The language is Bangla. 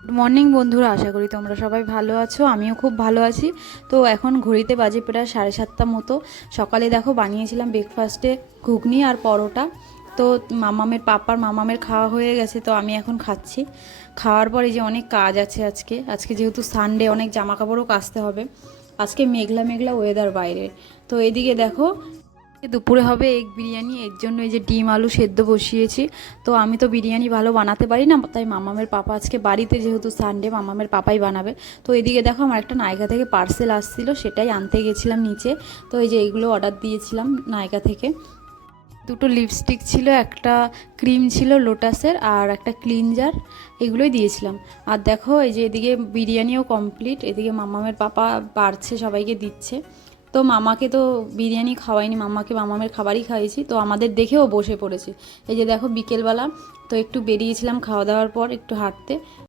গুড মর্নিং বন্ধুরা, আশা করি তোমরা সবাই ভালো আছো। আমিও খুব ভালো আছি। তো এখন ঘড়িতে বাজে প্রায় 7:30 মতো। সকালে দেখো বানিয়েছিলাম ব্রেকফাস্টে ঘুগনি আর পরোটা। তো মামামের খাওয়া হয়ে গেছে, তো আমি এখন খাচ্ছি। খাওয়ার পর এই যে অনেক কাজ আছে আজকে। আজকে যেহেতু সানডে, অনেক জামা কাপড়ও কাচতে হবে। আজকে মেঘলা মেঘলা ওয়েদার বাইরে। তো এদিকে দেখো দুপুরে হবে এগ বিরিয়ানি, এর জন্য এই যে ডিম আলু সেদ্ধ বসিয়েছি। তো আমি তো বিরিয়ানি ভালো বানাতে পারি না, তাই মামামের পাপা আজকে বাড়িতে, যেহেতু সানডে মামামের পাপাই বানাবে। তো এদিকে দেখো আমার একটা নায়িকা থেকে পার্সেল আসছিলো, সেটাই আনতে গেছিলাম নিচে। তো এই যে এইগুলো অর্ডার দিয়েছিলাম নায়িকা থেকে। দুটো লিপস্টিক ছিল, একটা ক্রিম ছিল লোটাসের, আর একটা ক্লিনজার, এগুলোই দিয়েছিলাম। আর দেখো এই যে এদিকে বিরিয়ানিও কমপ্লিট, এদিকে মামামের পাপা বাড়ছে, সবাইকে দিচ্ছে। তো মামাকে তো বিরিয়ানি খাওয়াইনি, মামাকে মামামের খাবারই খাইয়েছি। তো আমাদের দেখেও বসে পড়েছে। এই যে দেখো বিকেলবেলা তো একটু বেরিয়েছিলাম খাওয়া দাওয়ার পর একটু হাঁটতে।